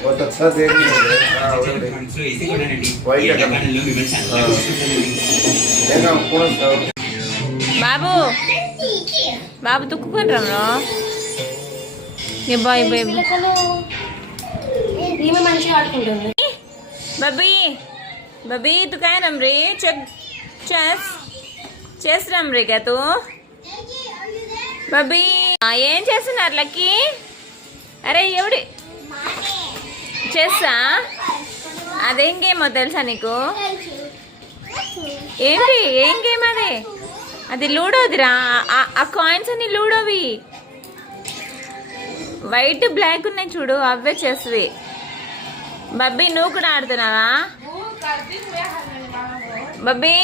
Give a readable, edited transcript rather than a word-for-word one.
बहुत अच्छा देखने బాబు బాబు తుక్కుని రమ్మ బాయ్ బాయ్ మంచిగా ఆడుకుంటుంది బబ్బీ బబ్బీ तू काय रम रे चेस चेस रम रे क्या तू బబ్బీ ఏం చేస్తున్నారు లక్కీ అరే ఎవడి చేస్తా అదేం గేమో తెలుసా నీకు ఏంటి ఏం గేమ్ అది అది లూడోదిరా ఆ కాయిన్స్ అన్ని లూడోవి వైట్ బ్లాక్ ఉన్నాయి చూడు అవే చేస్తుంది బబ్బీ నువ్వు కూడా ఆడుతున్నావా బబ్బీ